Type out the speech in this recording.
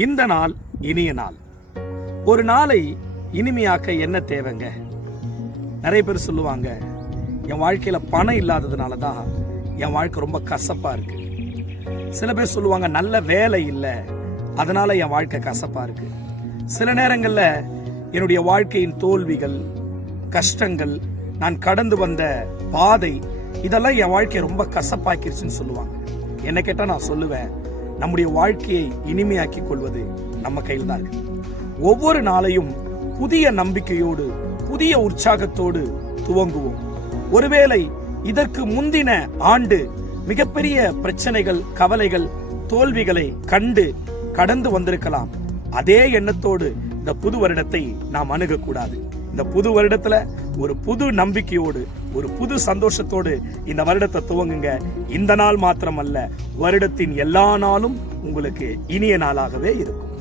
இந்த நாள் இனிய நாள். ஒரு நாளை இனிமையாக்க என்ன தேவைங்க? நிறைய பேர் சொல்லுவாங்க, என் வாழ்க்கையில பணம் இல்லாததுனால தான் என் வாழ்க்கை ரொம்ப கசப்பா இருக்கு. சில பேர் சொல்லுவாங்க, நல்ல வேலை இல்லை, அதனால என் வாழ்க்கை கசப்பா இருக்கு. சில நேரங்கள்ல என்னுடைய வாழ்க்கையின் தோல்விகள், கஷ்டங்கள், நான் கடந்து வந்த பாதை, இதெல்லாம் என் வாழ்க்கையை ரொம்ப கசப்பாக்கிருச்சுன்னு சொல்லுவாங்க. என்ன கேட்டா நான் சொல்லுவேன், நம்முடைய வாழ்க்கையை இனிமையாக்கி கொள்வது நம்ம கையில் தான் இருக்கு. ஒவ்வொரு நாளையும் புதிய நம்பிக்கையோடு, புதிய உற்சாகத்தோடு துவங்குவோம். ஒருவேளை இதற்கு முந்தின ஆண்டு மிகப்பெரிய பிரச்சனைகள், கவலைகள், தோல்விகளை கண்டு கடந்து வந்திருக்கலாம். அதே எண்ணத்தோடு இந்த புது வருடத்தை நாம் அணுகக்கூடாது. இந்த புது வருடத்துல ஒரு புது நம்பிக்கையோடு, ஒரு புது சந்தோஷத்தோடு இந்த வருடத்தை துவங்குங்க. இந்த நாள் மாத்திரமல்ல, வருடத்தின் எல்லா நாளும் உங்களுக்கு இனிய நாளாகவே இருக்கும்.